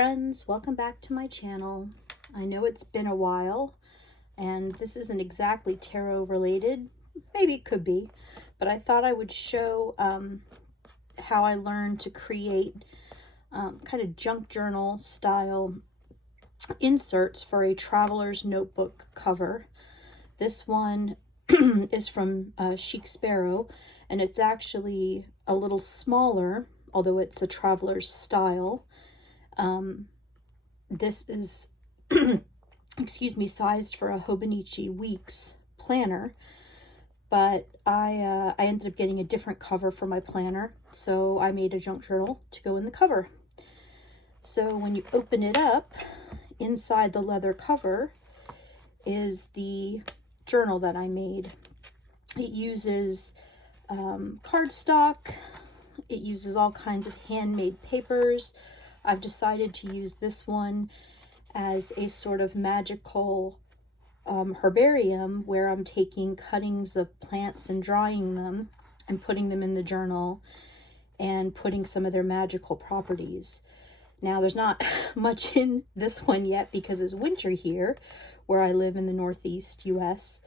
friends, welcome back to my channel. I know it's been a while and this isn't exactly tarot related, maybe it could be, but I thought I would show how I learned to create kind of junk journal style inserts for a traveler's notebook cover. This one is from Chic Sparrow, and it's actually a little smaller, although it's a traveler's style. This is, excuse me, sized for a Hobonichi Weeks planner, but I ended up getting a different cover for my planner, so I made a junk journal to go in the cover. So when you open it up, inside the leather cover is the journal that I made. It uses cardstock, it uses all kinds of handmade papers. I've decided to use this one as a sort of magical herbarium where I'm taking cuttings of plants and drying them and putting them in the journal and putting some of their magical properties. Now, there's not much in this one yet because it's winter here where I live in the Northeast US,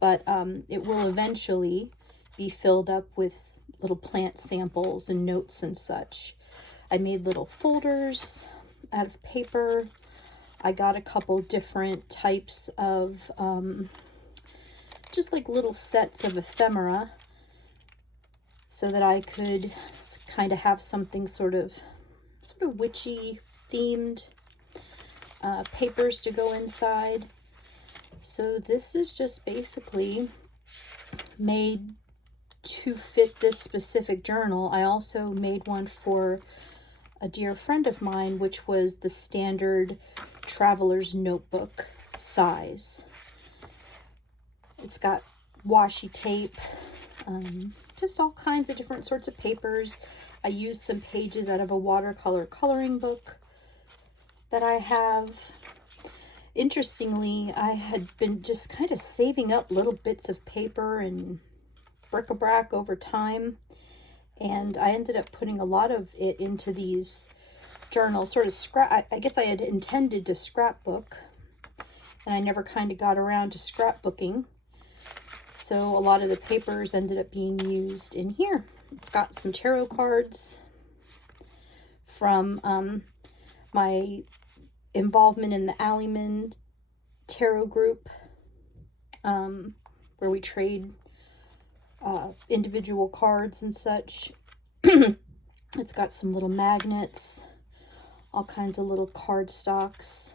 but it will eventually be filled up with little plant samples and notes and such. I made little folders out of paper. I got a couple different types of just like little sets of ephemera so that I could kind of have something sort of witchy themed papers to go inside. So this is just basically made to fit this specific journal. I also made one for a dear friend of mine, which was the standard traveler's notebook size. It's got washi tape, just all kinds of different sorts of papers. I used some pages out of a watercolor coloring book that I have. Interestingly, I had been just kind of saving up little bits of paper and bric-a-brac over time, and I ended up putting a lot of it into these journals, sort of I guess I had intended to scrapbook, and I never kind of got around to scrapbooking. So a lot of the papers ended up being used in here. It's got some tarot cards from my involvement in the Alleyman tarot group, where we trade individual cards and such. It's got some little magnets, all kinds of little card stocks.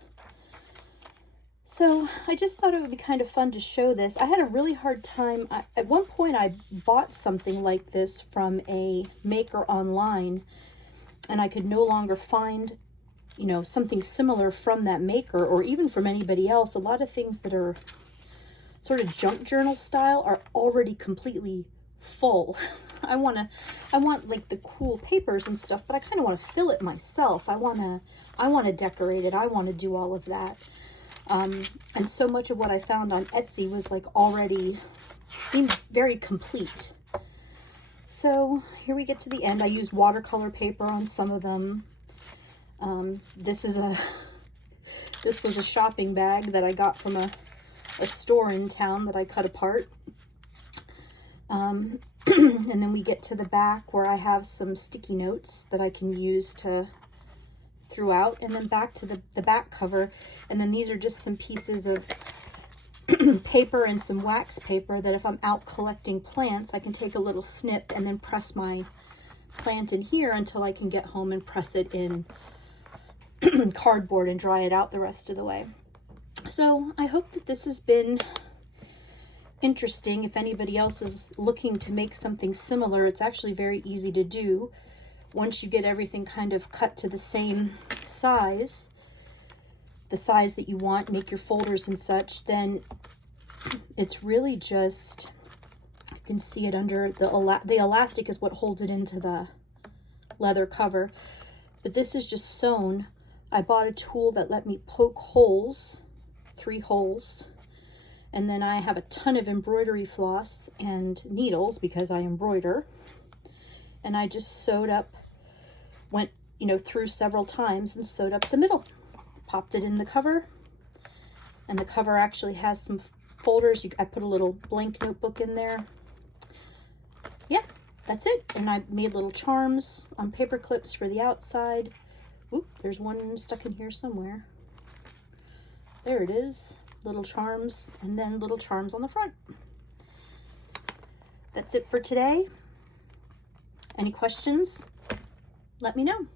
So I just thought it would be kind of fun to show this. I had a really hard time. At one point I bought something like this from a maker online, and I could no longer find, you know, something similar from that maker or even from anybody else. A lot of things that are sort of junk journal style are already completely full. I want like the cool papers and stuff, but I kind of want to fill it myself. I want to decorate it. I want to do all of that. And so much of what I found on Etsy was like already seemed very complete. So here we get to the end. I used watercolor paper on some of them. This was a shopping bag that I got from a store in town that I cut apart. And then we get to the back where I have some sticky notes that I can use to throughout, and then back to the back cover. And then these are just some pieces of paper and some wax paper that if I'm out collecting plants, I can take a little snip and then press my plant in here until I can get home and press it in cardboard and dry it out the rest of the way. So I hope that this has been interesting. If anybody else is looking to make something similar, it's actually very easy to do. Once you get everything kind of cut to the same size, the size that you want, make your folders and such, then it's really just, you can see it under the elastic is what holds it into the leather cover. But this is just sewn. I bought a tool that let me poke holes, 3 holes, and then I have a ton of embroidery floss and needles because I embroider, and I just sewed up, went you know, through several times and sewed up the middle. Popped it in the cover, and the cover actually has some folders. I put a little blank notebook in there. Yeah, that's it. And I made little charms on paper clips for the outside. Oop, there's one stuck in here somewhere. There it is. Little charms, and then little charms on the front. That's it for today. Any questions? Let me know.